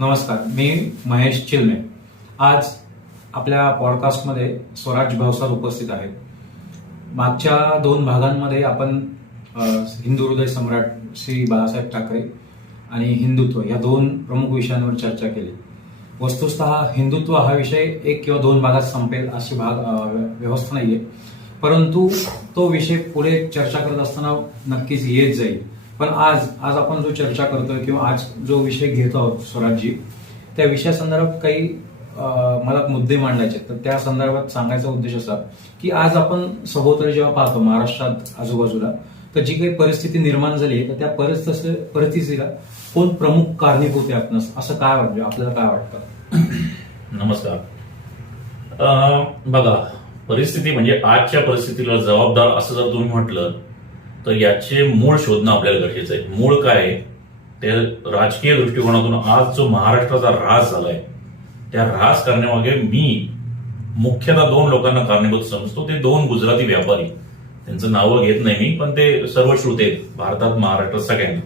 नमस्कार, मी महेश चिलमे. आज आपल्या पॉडकास्टमध्ये स्वराज भावसार उपस्थित आहेत. मागच्या 2 भागांमध्ये आपण हिंदू हृदय सम्राट श्री बाळासाहेब ठाकरे आणि हिंदुत्व या 2 प्रमुख विषयांवर चर्चा केली. वस्तुतः हिंदुत्व हा विषय 1 किंवा 2 भागात संपेल अशी व्यवस्था नाहीये, परंतु तो विषय पुढे चर्चा करत असताना नक्कीच येत जाईल. पण आज आपण जो चर्चा करतोय किंवा आज जो विषय घेत आहोत स्वराज्य, त्या विषयासंदर्भात काही मला मुद्दे मांडायचे. तर त्या संदर्भात सांगायचा उद्देश असा की आज आपण सभोवताली जेव्हा पाहतो महाराष्ट्रात आजूबाजूला, तर जी काही परिस्थिती निर्माण झाली आहे, तर त्या परिस्थितीला कोण प्रमुख कारणीभूत आहे असं काय वाटतं, आपल्याला काय वाटतं? नमस्कार. बघा, परिस्थिती म्हणजे आजच्या परिस्थितीला जबाबदार असं जर तुम्ही म्हटलं तर याचे मूळ शोधणं आपल्याला गरजेचं आहे. मूळ काय आहे ते राजकीय दृष्टिकोनातून आज जो महाराष्ट्राचा ऱ्हास झालाय, त्या ऱ्हास करण्यामागे मी मुख्यतः 2 लोकांना कारणीभूत समजतो. ते 2 गुजराती व्यापारी, त्यांचं नावं घेत नाही मी, पण ते सर्वश्रुत आहेत भारतात, महाराष्ट्रात, सगळ्यांना.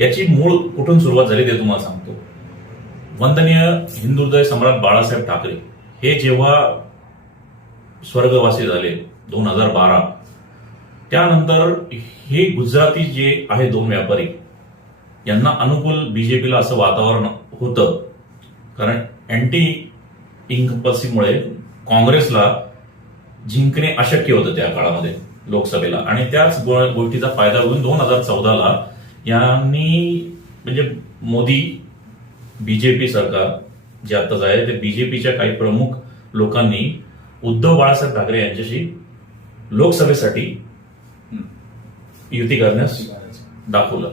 याची मूळ कुठून सुरुवात झाली ते तुम्हाला सांगतो. वंदनीय हिंदू हृदय सम्राट बाळासाहेब ठाकरे हे जेव्हा स्वर्गवासी झाले 2012, त्यानंतर हे गुजराती जे आहे 2 व्यापारी, यांना अनुकूल बीजेपीला असं वातावरण होतं, कारण अँटी इन्कम्पल्सीमुळे काँग्रेसला जिंकणे अशक्य होतं त्या काळामध्ये लोकसभेला. आणि त्याच गोष्टीचा फायदा घेऊन 2014ला यांनी म्हणजे मोदी बीजेपी सरकार जे आताच आहे, ते बीजेपीच्या काही प्रमुख लोकांनी उद्धव बाळासाहेब ठाकरे यांच्याशी लोकसभेसाठी युती करण्यास दाखवलं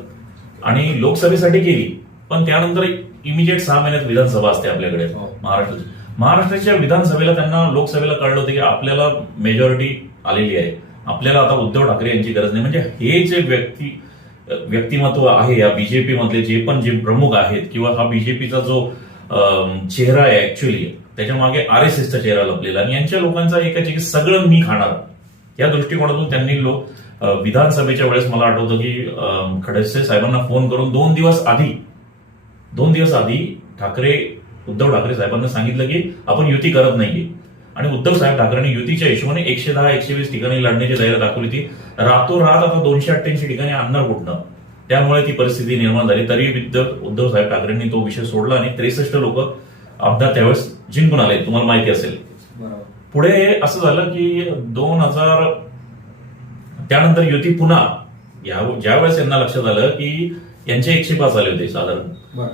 आणि लोकसभेसाठी केली. पण त्यानंतर इमिजिएट 6 महिन्यात विधानसभा असते आपल्याकडे महाराष्ट्राची. महाराष्ट्राच्या विधानसभेला त्यांना लोकसभेला कळलं होतं की आपल्याला मेजॉरिटी आलेली आहे, आपल्याला आता उद्धव ठाकरे यांची गरज नाही. म्हणजे हे जे व्यक्तिमत्व आहे या बीजेपी मधले जे प्रमुख आहेत, किंवा हा बीजेपीचा जो चेहरा आहे ऍक्च्युअली, त्याच्या मागे RSSचा चेहरा लपलेला, आणि यांच्या लोकांचा एकाच की सगळं मी खाणार, या दृष्टिकोनातून त्यांनी विधानसभेच्या वेळेस मला आठवतं की खडसे साहेबांना फोन करून 2 दिवस आधी उद्धव ठाकरे साहेबांना सांगितलं की आपण युती करत नाहीये. आणि उद्धव साहेब ठाकरेंनी युतीच्या हिशोबाने 110-120 ठिकाणी लढण्याची जाहीर दाखवली होती. रातोरात आता 288 ठिकाणी आणणार कुठनं, त्यामुळे ती परिस्थिती निर्माण झाली. तरी उद्धव साहेब ठाकरेंनी तो विषय सोडला आणि 63 लोक अपघात त्यावेळेस जिंकून आले, तुम्हाला माहिती असेल. पुढे असं झालं की 2000 त्यानंतर युती पुन्हा ज्यावेळेस यांना लक्षात आलं की यांचे 105 आले होते साधारण,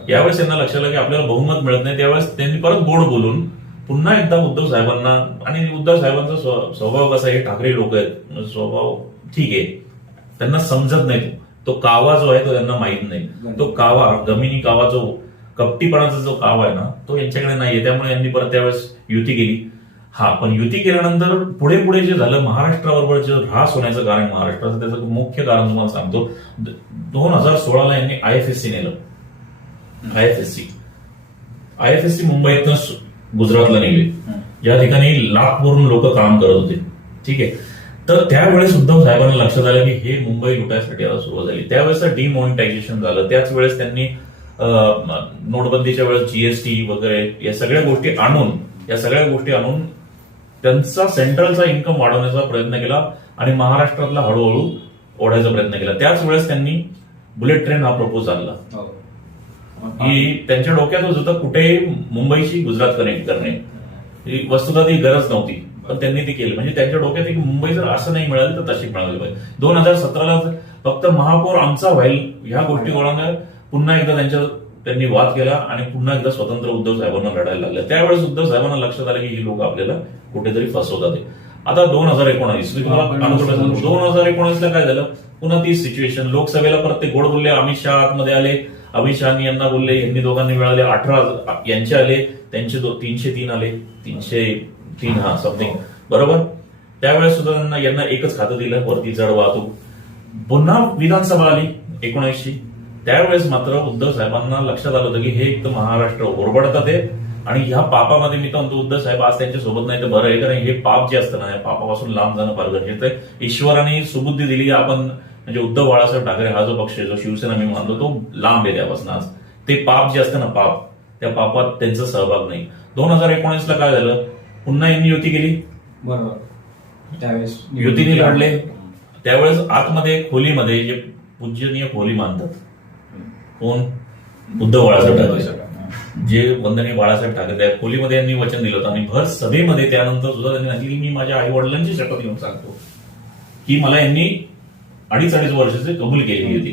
यावेळेस यांना लक्षात आलं की आपल्याला बहुमत मिळत नाही, त्यावेळेस त्यांनी परत गोड बोलून पुन्हा एकदा उद्धव साहेबांना, आणि उद्धव साहेबांचा स्वभाव कसा आहे, ठाकरे लोक आहेत, स्वभाव ठीक आहे, त्यांना समजत नाही, तो कावा जो आहे तो त्यांना माहित नाही. तो कावा, गमिनी कावा, जो कपटीपणाचा जो कावा आहे ना, तो यांच्याकडे नाहीये. त्यामुळे यांनी परत त्यावेळेस युती केली. पण युती केल्यानंतर पुढे जे झालं, महाराष्ट्राबरोबर जे ऱ्हास होण्याचं कारण महाराष्ट्राचं, त्याचं मुख्य कारण तुम्हाला सांगतो. 2016ला यांनी IFSC नेलं. IFSC मुंबईतनं गुजरातला नेले, ज्या ठिकाणी लाखभरून लोक काम करत होते. ठीक आहे. तर त्यावेळेस उद्धव साहेबांना लक्षात आलं की हे मुंबई लुटायसाठी आता सुरुवात झाली. त्यावेळेस डिमॉनिटायझेशन झालं. त्याच वेळेस त्यांनी नोटबंदीच्या वेळेस GST वगैरे या सगळ्या गोष्टी आणून त्यांचा सेंट्रलचा इन्कम वाढवण्याचा प्रयत्न केला आणि महाराष्ट्रातला हळूहळू ओढायचा प्रयत्न केला. त्याच वेळेस त्यांनी बुलेट ट्रेन हा प्रपोज आणला की त्यांच्या डोक्यात होतं कुठे मुंबईशी गुजरात कनेक्ट करणे. वस्तुतः ती गरज नव्हती, पण त्यांनी ती केली. म्हणजे त्यांच्या डोक्यात की मुंबई जर असं नाही मिळालं तर तशी मिळाली पाहिजे. 2017ला फक्त महापौर आमचा व्हाईल ह्या गोष्टीमुळे पुन्हा एकदा त्यांनी वाद केला आणि पुन्हा एकदा स्वतंत्र उद्धव साहेबांना लढायला लागलं. त्यावेळेस उद्धव साहेबांना लक्षात आलं की ही लोक आपल्याला कुठेतरी फसवतात. आता 2019 2019ला काय झालं, पुन्हा ती सिच्युएशन. लोकसभेला परत ते गोड बोलले, अमित शहा आतमध्ये आले, अमित शहानी यांना बोलले, यांनी दोघांनी मिळाले 18 यांचे आले, त्यांचे 303 आले, 303 समथिंग, बरोबर. त्यावेळेस सुद्धा यांना एकच खातं दिलं, वरती जड वाहतूक. पुन्हा विधानसभा आली 19ची. त्यावेळेस मात्र उद्धव साहेबांना लक्षात आलं होतं की हे एक तर महाराष्ट्र ओरबडतात आहे, आणि ह्या पापामध्ये मी तर म्हणतो उद्धव साहेब आज त्यांच्या सोबत नाही तर बरं आहे, कारण हे पाप जे असतं ना, या पापापासून लांब जाणं फार गरजेचं आहे. ईश्वराने सुबुद्धी दिली. आपण म्हणजे उद्धव बाळासाहेब ठाकरे हा जो पक्ष आहे, जो शिवसेना मी मानतो, तो लांब आहे त्यापासून आज, ते पाप जे असतं ना पाप, त्या पापात त्यांचा सहभाग नाही. 2019ला काय झालं, पुन्हा यांनी युती केली, बरोबर, त्यावेळेस युतीने लढले. त्यावेळेस आतमध्ये खोलीमध्ये जे पूजनीय खोली मानतात कोण, उद्धव बाळासाहेब ठाकरे, जे वंदनीय बाळासाहेब ठाकरे, त्या खोलीमध्ये यांनी वचन दिलं होतं. आणि भर सभेमध्ये त्यानंतर सुद्धा त्यांनी सांगितलं की मी माझ्या आई वडिलांची शपथ घेऊन सांगतो की मला यांनी 2.5 वर्षाचे कबूल केली होती.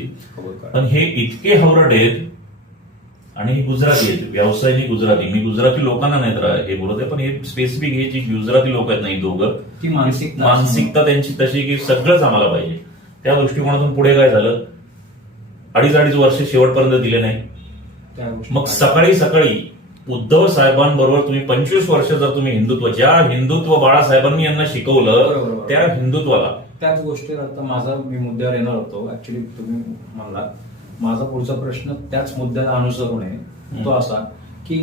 पण हे इतके हवरट आहेत आणि हे गुजराती आहेत, व्यवसायाने गुजराती. मी गुजराती लोकांना नाही तर हे बोलत आहे, पण हे स्पेसिफिक हे जी गुजराती लोक आहेत नाही दोघं, ती मानसिकता त्यांची तशी की सगळंच आम्हाला पाहिजे. त्या दृष्टिकोनातून पुढे काय झालं, 2.5 वर्ष शेवटपर्यंत दिले नाही. मग सकाळी सकाळी उद्धव साहेबांबरोबर तुम्ही 25 वर्ष जर तुम्ही ज्या हिंदुत्व बाळासाहेबांनी यांना शिकवलं त्या हिंदुत्वाला, त्याच गोष्टीवर आता मी मुद्द्यावर येणार होतो. ऍक्च्युली तुम्ही म्हणला माझा पुढचा प्रश्न त्याच मुद्द्याला अनुसरून आहे. तो असा की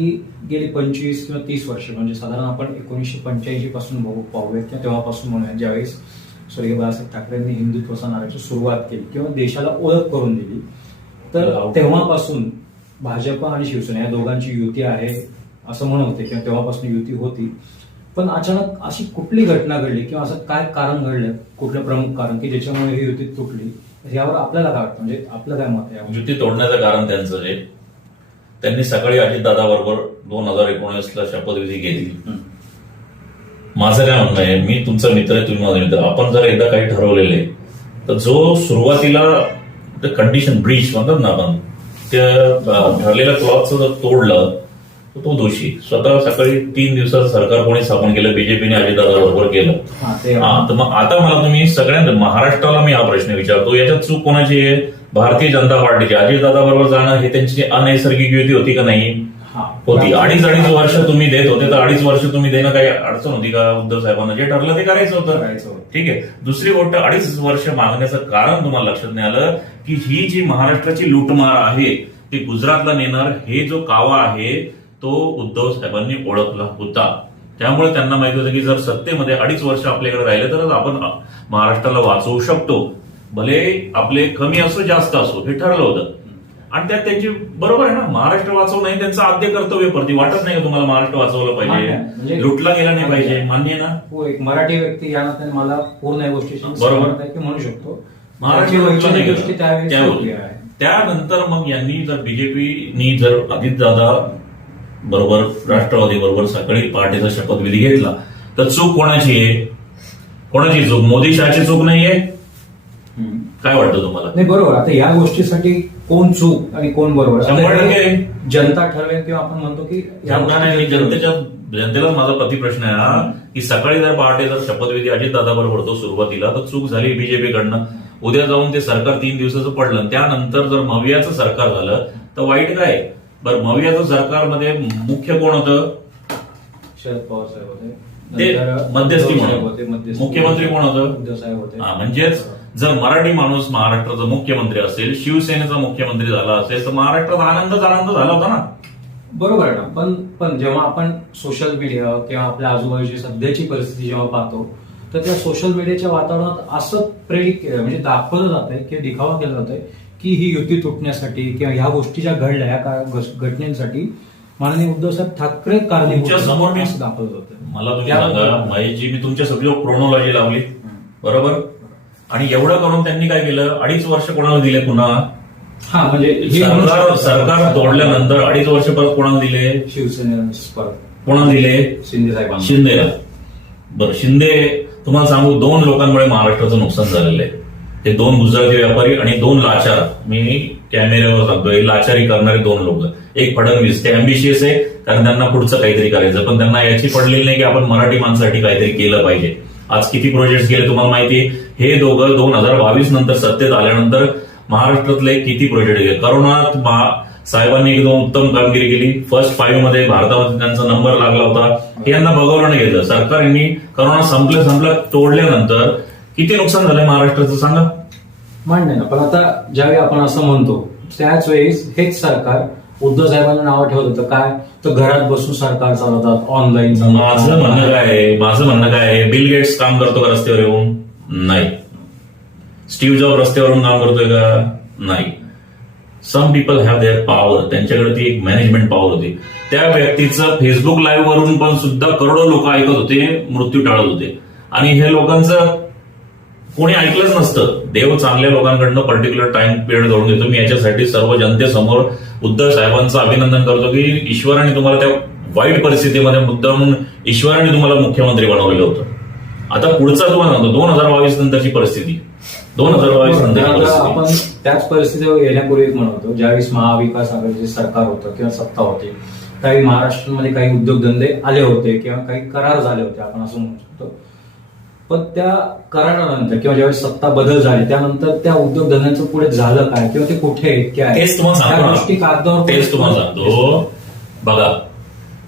गेली 25 किंवा 30 वर्ष, म्हणजे साधारण आपण 1985 पासून पाहूया किंवा तेव्हापासून म्हणूया, ज्यावेळेस स्वर्गीय बाळासाहेब ठाकरेंनी हिंदुत्वाचा नाराची सुरुवात केली किंवा देशाला ओळख करून दिली, तर तेव्हापासून भाजप आणि शिवसेना या दोघांची युती आहे असं म्हणत होते किंवा तेव्हापासून युती होती. पण अचानक अशी कुठली घटना घडली किंवा असं काय कारण घडलं, कुठलं प्रमुख कारण की ज्याच्यामुळे ही युती तुटली, यावर आपल्याला काय वाटतं, म्हणजे आपलं काय मत आहे? युती तोडण्याचं कारण त्यांचं आहे, त्यांनी सकाळी अजितदादाबरोबर 2019ला शपथविधी घेतली. माझं काय म्हणणं आहे, मी तुमचा मित्र आहे, तुम्ही माझा मित्र, आपण जर एकदा काही ठरवलेलं आहे तर जो सुरुवातीला कंडिशन ब्रीच म्हणतात ना आपण, त्या ठरलेल्या क्लॉजचं जर तोडलं तर तो दोषी. स्वतः सकाळी 3 दिवसाचं सरकार कोणी स्थापन केलं, बीजेपीने अजितदादाबरोबर केलं. तर मग आता मला तुम्ही सगळ्यांना महाराष्ट्राला मी हा प्रश्न विचारतो, याच्यात चूक कोणाची आहे? भारतीय जनता पार्टीची. अजितदादाबरोबर जाणं हे त्यांची अनैसर्गिक युती होती का? नाही होती. 2.5 वर्ष तुम्ही देत होते, तर 2.5 वर्ष तुम्ही देणं काही अडचण होती का? उद्धव साहेबांना जे ठरलं ते करायचं होतं. ठीक आहे. दुसरी गोष्ट, 2.5 वर्ष मागण्याचं कारण तुम्हाला लक्षात नाही आलं की ही जी महाराष्ट्राची लूटमार आहे ती गुजरातला नेणार, हे जो कावा आहे तो उद्धव साहेबांनी ओळखला होता. त्यामुळे त्यांना माहिती होतं की जर सत्तेमध्ये 2.5 वर्ष आपल्याकडे राहिले तरच आपण महाराष्ट्राला वाचवू शकतो, भले आपले कमी असो जास्त असो, हे ठरलं होतं. आणि त्यात त्यांची बरोबर आहे ना, महाराष्ट्र वाचवणं हे त्यांचं आद्य कर्तव्य. प्रति वाटत नाही का तुम्हाला महाराष्ट्र वाचवलं पाहिजे, लुटला गेला नाही पाहिजे, मान्य ना? हो, एक मराठी व्यक्ती या नात्याने मला पूर्ण गोष्टीची बरोबर म्हणू शकतो. महाराष्ट्र त्यानंतर मग यांनी जर बीजेपीनी जर अजितदादा बरोबर राष्ट्रवादी बरोबर सकाळी पहाटेचा शपथविधी घेतला तर चूक कोणाची आहे? कोणाची चूक? मोदी शहाची चूक नाहीये? काय वाटतं तुम्हाला? नाही, बरोबर. आता या गोष्टीसाठी कोण चूक आणि कोण बरोबर? 100% जनता ठरवेल किंवा आपण म्हणतो की जनतेला माझा प्रतिप्रश्न आहे हा की सकाळी जर पहाटे जर शपथविधी अजितदादा बरोबर होतो सुरुवातीला, तर चूक झाली बीजेपीकडनं. उद्या जाऊन ते सरकार 3 दिवसाचं पडलं, त्यानंतर जर मवियाचं सरकार झालं तर वाईट काय? बरं, मवियाचं सरकारमध्ये मुख्य कोण होतं? शरद पवार साहेब होते, ते मध्यस्थी म्हणून. मुख्यमंत्री कोण होतं? उद्धव साहेब होते. म्हणजेच जर मराठी माणूस महाराष्ट्राचा मुख्यमंत्री असेल, शिवसेनेचा मुख्यमंत्री झाला असेल, तर महाराष्ट्रात आनंद झाला होता ना. बरोबर आहे ना. पण जेव्हा आपण सोशल मीडिया किंवा आपल्या आजूबाजूची सध्याची परिस्थिती जेव्हा पाहतो, तर त्या सोशल मीडियाच्या वातावरणात असं म्हणजे दाखवलं जात आहे किंवा दिखावा केला जात आहे की ही युती तुटण्यासाठी किंवा ह्या गोष्टी ज्या घडल्या ह्या घटनेसाठी माननीय उद्धव साहेब ठाकरे तुमच्या समोर असं दाखवलं जातं. मला तुम्ही सांगा महेशजी, मी तुमच्या सगळी क्रोनॉलॉजी लावली बरोबर, आणि एवढं करून त्यांनी काय केलं? 2.5 वर्ष कोणाला दिले पुन्हा? हा, म्हणजे सरकार तोडल्यानंतर 2.5 वर्ष परत कोणाला दिले? शिवसेनेला. कोणाला दिले? शिंदे साहेबांना. शिंदेला. बरं, शिंदे तुम्हाला सांगू 2 लोकांमुळे महाराष्ट्राचं नुकसान झालेलं आहे. ते 2 गुजराती व्यापारी आणि 2 लाचार. मी कॅमेऱ्यावर सांगतोय, लाचारी करणारे 2 लोक. एक फडणवीस, ते अँबिशियस आहे कारण त्यांना पुढचं काहीतरी करायचं, पण त्यांना याची पडलेली नाही की आपण मराठी माणसासाठी काहीतरी केलं पाहिजे. आज किती प्रोजेक्ट गेले तुम्हाला माहिती आहे. हे दोघं 2022 नंतर सत्तेत आल्यानंतर महाराष्ट्रातले किती प्रोजेक्ट गेले. करोनात साहेबांनी एकदम उत्तम कामगिरी केली. फर्स्ट 5 मध्ये भारतामध्ये त्यांचा नंबर लागला होता. हे यांना बघावलं नाही गेलं. सरकार यांनी करोना संपला तोडल्यानंतर किती नुकसान झालंय महाराष्ट्राचं सांगा. मान्य ना. पण आता ज्यावेळी आपण असं म्हणतो त्याच वेळेस हेच सरकार उद्धव साहेबांना नावं ठेवत होतं काय, तर घरात बसून सरकार चालवतात, ऑनलाईन. माझं म्हणणं काय आहे, बिल गेट्स काम करतो का रस्त्यावर येऊन? नाही. स्टीव्ह जॉब रस्त्यावरून काम करतोय का? नाही. Some people have their power, त्यांच्याकडे ती एक मॅनेजमेंट पॉवर होती. त्या व्यक्तीचं फेसबुक लाईव्ह वरून पण सुद्धा करोडो लोक ऐकत होते, मृत्यू टाळत होते. आणि हे लोकांचं कोणी ऐकलंच नसतं. देव चांगल्या लोकांकडनं पर्टिक्युलर टाइम पिरियड करून घेतो. मी याच्यासाठी सर्व जनतेसमोर उद्धव साहेबांचं अभिनंदन करतो की ईश्वराने तुम्हाला त्या वाईट परिस्थितीमध्ये मुद्दाम ईश्वराने तुम्हाला मुख्यमंत्री बनवलेलं होतं. आता पुढचा तुम्हाला सांगतो 2022 नंतरची परिस्थिती, 2022 नंतरची परिस्थिती. आपण त्याच परिस्थितीवर येण्यापूर्वी एक म्हणतो, ज्यावेळेस महाविकास आघाडीचे सरकार होतं किंवा सत्ता होती, काही महाराष्ट्रामध्ये काही उद्योगधंदे आले होते किंवा काही करार झाले होते, आपण असं म्हणू शकतो. पण त्या करारानंतर किंवा ज्यावेळेस सत्ता बदल झाली त्यानंतर त्या उद्योगधंद्यांचं पुढे झालं काय किंवा ते कुठे काय, तेच तुम्हाला सांगतो ना. गोष्टी कागदावर तेच तुम्हाला सांगतो. बघा,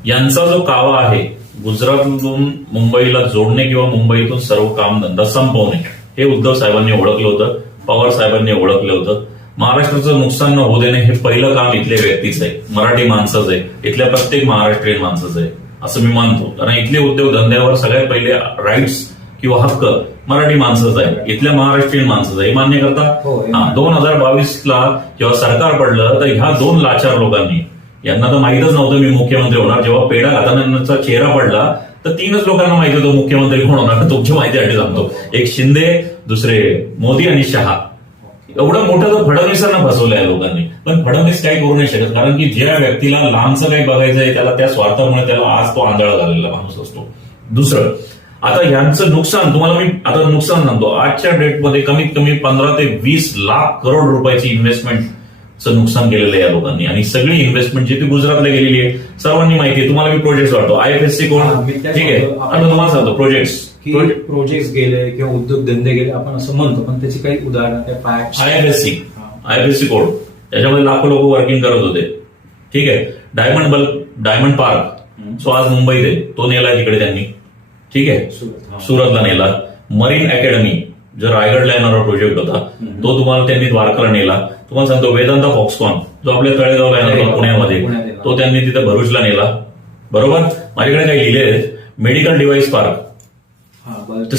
यांचा जो कावा आहे गुजरातमधून मुंबईला जोडणे किंवा मुंबईतून सर्व कामधंदा संपवणे, हे उद्धव साहेबांनी ओळखलं होतं, पवार साहेबांनी ओळखलं होतं. महाराष्ट्राचं नुकसान न होऊ देणे हे पहिलं काम इथल्या व्यक्तीचं आहे, मराठी माणसाचं आहे, इथल्या प्रत्येक महाराष्ट्रीयन माणसाचं आहे असं मी मानतो. कारण इथले उद्योगधंद्यावर सगळ्यात पहिले राईट्स किंवा हक्क मराठी माणसाचा आहे, इथल्या महाराष्ट्रीयन माणसाचा आहे. मान्य करता? 2022ला जेव्हा सरकार पडलं तर ह्या 2 लाचार लोकांनी, यांना तर माहितच नव्हतं मी मुख्यमंत्री होणार. जेव्हा पेढा खातानाचा चेहरा पडला तर 3च लोकांना माहिती होतं मुख्यमंत्री कोण होणार. तुमची माहितीसाठी सांगतो, एक शिंदे, दुसरे मोदी आणि शहा. एवढं मोठं तर फडणवीसांना फसवलं आहे लोकांनी. पण फडणवीस काही करू नाही शकत, कारण की ज्या व्यक्तीला लांबचं काही बघायचं आहे त्याला त्या स्वार्थामुळे त्याला आज तो आंधळा झालेला माणूस असतो. दुसरं, आता यांचं नुकसान तुम्हाला मी आता नुकसान सांगतो. आजच्या डेटमध्ये कमीत कमी 15 ते 20 लाख करोड रुपयाची इन्व्हेस्टमेंटचं नुकसान केलेलं आहे या लोकांनी. आणि सगळी इन्व्हेस्टमेंट जी ती गुजरातला गेलेली आहे, सर्वांनी माहिती आहे. तुम्हाला मी प्रोजेक्ट वाटतो, IFSC कोण, ठीक आहे. आता तुम्हाला सांगतो प्रोजेक्ट गेले किंवा उद्योगधंदे गेले आपण असं म्हणतो, पण त्याची काही उदाहरणं, IFSC कोड, त्याच्यामध्ये लाखो लोक वर्किंग करत होते, ठीक आहे. डायमंड पार्क सो आज मुंबईत आहे, तो नेलाय तिकडे त्यांनी, ठीक आहे, सुरतला नेला. मरीन अकॅडमी जो रायगडला येणारा प्रोजेक्ट होता तो तुम्हाला त्यांनी द्वारकाला नेला. तुम्हाला सांगतो वेदांता फॉक्सकॉन जो आपल्या तळेगावला येणार होता पुण्यामध्ये, तो त्यांनी तिथे भरूचला नेला. बरोबर. माझ्याकडे काही लिहिले आहेत. मेडिकल डिव्हाइस पार्क ते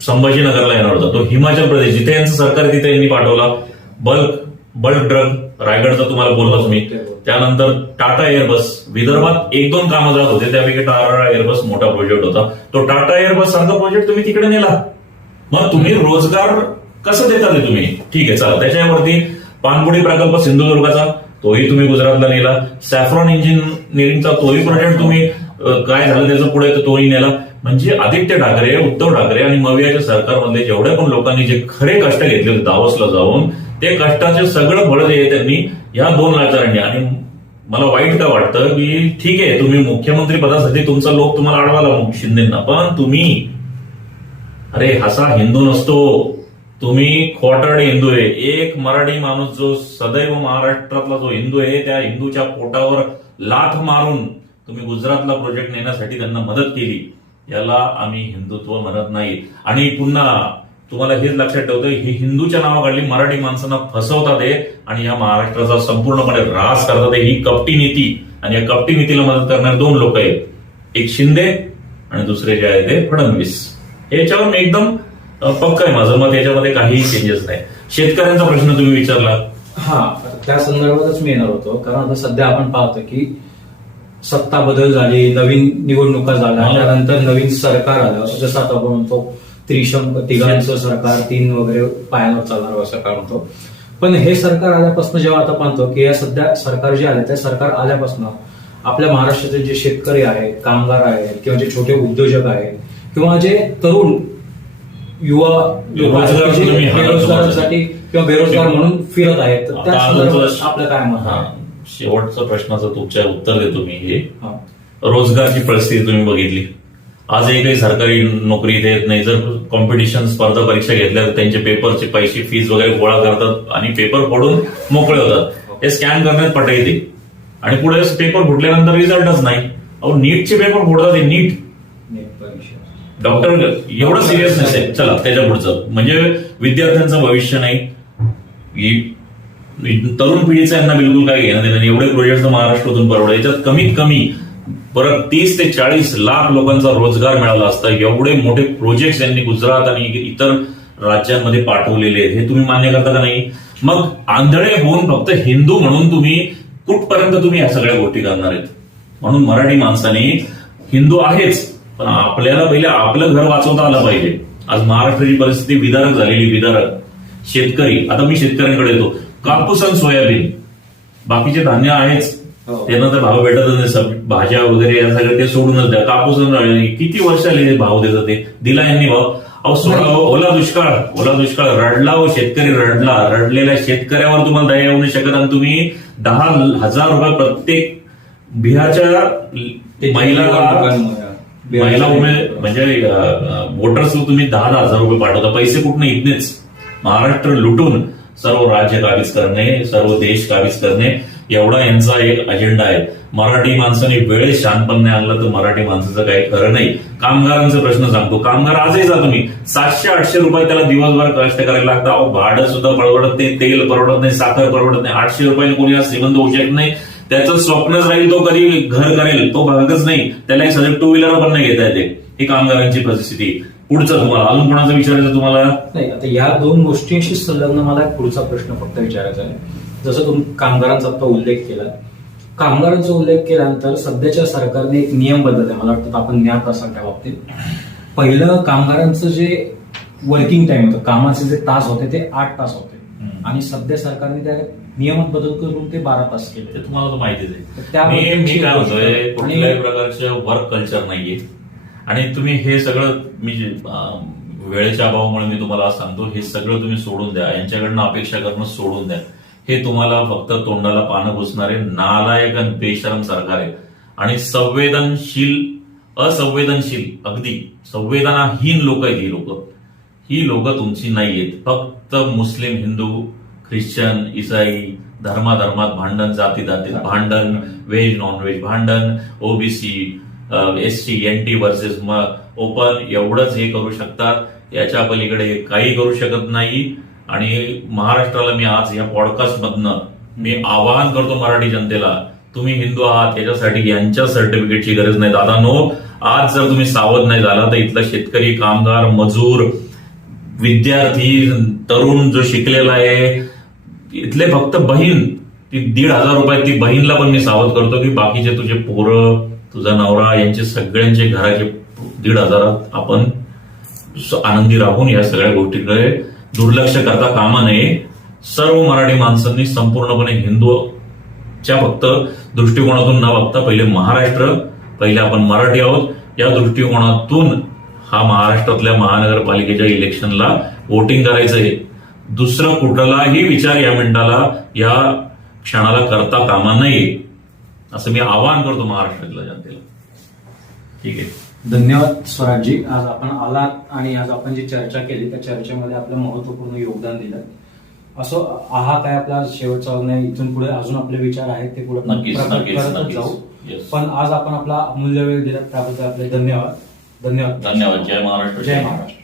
संभाजीनगरला येणार होता, तो हिमाचल प्रदेश, जिथे यांचं सरकार तिथे यांनी पाठवला. बल्क ड्रग रायगडचा तुम्हाला बोललोच मी. त्यानंतर टाटा एअरबस, विदर्भात 1-2 कामं जात होते, त्यापैकी टाटा एअरबस मोठा प्रोजेक्ट होता. तो टाटा एअरबस सारखा प्रोजेक्ट तुम्ही तिकडे नेला. मग तुम्ही रोजगार कसं देता ते तुम्ही, ठीक आहे. चला, त्याच्यावरती पाणबुडी प्रकल्प सिंधुदुर्गाचा, तोही तुम्ही गुजरातला नेला. सॅफ्रॉन इंजिनिअरिंगचा तोही प्रोजेक्ट तुम्ही काय झालं त्याचं पुढे तोही नेला. म्हणजे आदित्य ठाकरे, उद्धव ठाकरे आणि मवियाच्या सरकारमधले जेवढ्या पण लोकांनी जे खरे कष्ट घेतले होते दावोसला जाऊन, ते कष्टाचे सगळं फळ जे आहे त्यांनी या 2 लाचारांनी. आणि मला वाईट का वाटतं की ठीक आहे तुम्ही मुख्यमंत्री पदासाठी तुमचा लोक तुम्हाला अडवाला शिंदेना, पण तुम्ही अरे हसा हिंदू नसतो, तुम्ही क्वार्टर्ड हिंदू आहे. एक मराठी माणूस जो सदैव महाराष्ट्रातला जो हिंदू आहे, त्या हिंदूच्या पोटावर लाथ मारून तुम्ही गुजरातला प्रोजेक्ट नेण्यासाठी त्यांना मदत केली, याला आम्ही हिंदुत्व म्हणत नाही. आणि पुन्हा तुम्हाला हेच लक्षात ठेवतं, ही हिंदूच्या नावाखाली मराठी माणसांना फसवतात आहे आणि या महाराष्ट्राचा संपूर्णपणे ऱ्हास करतात आहे. ही कपटी नीती, आणि या कपटी नीतीला मदत करणारे 2 लोक आहेत, एक शिंदे आणि दुसरे जे आहे ते फडणवीस. याच्यावर मी एकदम पक्क आहे, माझं मत याच्यामध्ये काही चेंजेस नाही. शेतकऱ्यांचा प्रश्न तुम्ही विचारला, त्या संदर्भातच मी येणार होतो. कारण आता सध्या आपण पाहतो की सत्ता बदल झाली, नवीन निवडणुका झाल्या, त्यानंतर नवीन सरकार आलं. जसं आता आपण म्हणतो तिघांचं सरकार, 3 वगैरे पायावर चालणार सरकार म्हणतो. पण हे सरकार आल्यापासून जेव्हा आता पाहतो की या सध्या सरकार जे आले, त्या सरकार आल्यापासून आपल्या महाराष्ट्राचे जे शेतकरी आहेत, कामगार आहेत, किंवा जे छोटे उद्योजक आहेत, किंवा जे तरुण युवा बेरोजगारांसाठी किंवा बेरोजगार म्हणून फिरत आहेत, त्या संदर्भात आपलं काय मत? शेवटचा प्रश्नाचं तुमच्या उत्तर देतो मी. हे रोजगारची परिस्थिती तुम्ही बघितली, आज एकही सरकारी नोकरी देत नाही. जर कॉम्पिटिशन स्पर्धा परीक्षा घेतल्या तर त्यांचे पेपरचे पैसे फीस वगैरे गोळा करतात आणि पेपर फोडून मोकळे होतात. ते स्कॅन करण्यात पटाई येते आणि पुढे पेपर फुटल्यानंतर रिझल्टच नाही. अहो नीटचे पेपर फोडतात, ते नीट डॉक्टर एवढं सिरियसनेस आहे. चला त्याच्या पुढचं म्हणजे विद्यार्थ्यांचं भविष्य नाही, तरुण पिढीचं यांना बिलकुल काय घेणं देणं. एवढे प्रोजेक्ट महाराष्ट्रातून परवडे, याच्यात कमीत कमी परत 30 ते 40 लाख लोकांचा रोजगार मिळाला असता. एवढे मोठे प्रोजेक्ट यांनी गुजरात आणि इतर राज्यांमध्ये पाठवलेले आहेत, हे तुम्ही मान्य करता का नाही? मग आंधळे होऊन फक्त हिंदू म्हणून तुम्ही कुठपर्यंत तुम्ही या सगळ्या गोष्टी करणार आहेत? म्हणून मराठी माणसाने हिंदू आहेच, पण आपल्याला पहिले आपलं घर वाचवता आलं पाहिजे. आज महाराष्ट्राची परिस्थिती विदारक झालेली, विदारक. शेतकरी, आता मी शेतकऱ्यांकडे येतो, कापूस आणि सोयाबीन, बाकीचे धान्य आहेच, त्यांना तर भाव भेटतच नाही. भाज्या वगैरे या सगळं ते सोडूनच द्या. कापूस किती वर्षाले भाव देतात, ते दिला यांनी भाव. अहो सोडा, ओला दुष्काळ रडला, शेतकरी रडला. रडलेल्या शेतकऱ्यावर तुम्हाला दया येऊ नाही शकत, आणि तुम्ही 10,000 रुपये प्रत्येक बिहारच्या महिला म्हणजे वोटर्स तुम्ही 10,000 रुपये पाठवता. पैसे कुठून? इथनेच महाराष्ट्र लुटून सर्व राज्य काबीज करणे, सर्व देश काबीज करणे, एवढा यांचा एक अजेंडा आहे. मराठी माणसाने वेळेत शानपण नाही आणलं तर मराठी माणसाचं काही खरं नाही. कामगारांचा प्रश्न सांगतो. कामगार आजही जा तुम्ही, 700-800 रुपये त्याला दिवसभर कष्ट करायला लागतं. अहो भाडं सुद्धा परवडत नाही, तेल परवडत नाही, साखर परवडत नाही. 800 रुपयाने कोणी आज श्रीमंत होऊ शकत नाही. त्याचं स्वप्नच राहील तो कधी घर करेल, तो भागच नाही. त्याला एक सध्या 2 व्हीलर पण नाही घेता येते. ही कामगारांची परिस्थिती. पुढचं तुम्हाला अजून कोणाचं विचारायचं तुम्हाला? नाही, आता या 2 गोष्टींशी संलग्न मला एक पुढचा प्रश्न फक्त विचारायचा आहे. जसं तुम्ही कामगारांचा आता उल्लेख केला, कामगारांचा उल्लेख केल्यानंतर सध्याच्या सरकारने एक नियम बदलला आहे. मला वाटतं आपण ज्ञात असाल त्या बाबतीत. पहिलं कामगारांचं जे वर्किंग टाइम होतं, कामाचे जे तास होते ते 8 तास होते, आणि सध्या सरकारने त्या नियमात बदल करून ते 12 तास केले. ते तुम्हाला तर माहितीच आहे. मी काय म्हणतोय, कुठल्याही प्रकारचं वर्क कल्चर नाहीये. आणि तुम्ही हे सगळं, मी वेळेच्या अभावामुळे मी तुम्हाला सांगतो, हे सगळं तुम्ही सोडून द्या. यांच्याकडनं अपेक्षा करणं सोडून द्या. हे तुम्हाला फक्त तोंडाला पानं घुसणारे नालायक आणि बेशरम सरकार आहे. आणि असंवेदनशील, अगदी संवेदनाहीन लोक आहेत ही लोक तुमची नाही आहेत. फक्त मुस्लिम, हिंदू, ख्रिश्चन, इसाई धर्मात भांडण, जातीत भांडण, व्हेज नॉन व्हेज भांडण, OBC, SC NT versus open, एवढंच हे करू शकतात. याच्या पलीकडे काही करू शकत नाही. आणि महाराष्ट्राला मी आज या पॉडकास्ट मधनं मी आवाहन करतो मराठी जनतेला, तुम्ही हिंदू आहात याच्यासाठी यांच्या सर्टिफिकेटची गरज नाही दादांनो. आज जर तुम्ही सावध नाही झाला तर इथला शेतकरी, कामगार, मजूर, विद्यार्थी, तरुण जो शिकलेला आहे, इथले फक्त बहीण, ती 1,500 रुपयात ती बहीणला पण मी सावध करतो की बाकीचे तुझे पोरं, तुझा नवरा, यांचे सगळ्यांचे घराचे 1,500 आपण आनंदी राहून या सगळ्या गोष्टीकडे दुर्लक्ष करता कामा नये. सर्व मराठी माणसांनी संपूर्णपणे हिंदूच्या फक्त दृष्टिकोनातून न बघता पहिले महाराष्ट्र, पहिले आपण मराठी आहोत या दृष्टिकोनातून हा महाराष्ट्रातल्या महानगरपालिकेच्या इलेक्शनला वोटिंग करायचं आहे. दुसरं कुठलाही विचार या मिनिटाला, या क्षणाला करता कामा नये, असं मी आवाहन करतो महाराष्ट्रातल्या जनतेला. ठीक आहे, धन्यवाद स्वराजजी. आज आपण आलात आणि आज आपण जी चर्चा केली त्या चर्चेमध्ये आपलं महत्वपूर्ण योगदान दिलं. असं हा काय आपला शेवटचा नाही, इथून पुढे अजून आपले विचार आहेत ते पुढे करतच जाऊ. पण आज आपण आपला अमूल्य वेळ दिला त्याबद्दल आपले धन्यवाद. जय महाराष्ट्र. जय महाराष्ट्र.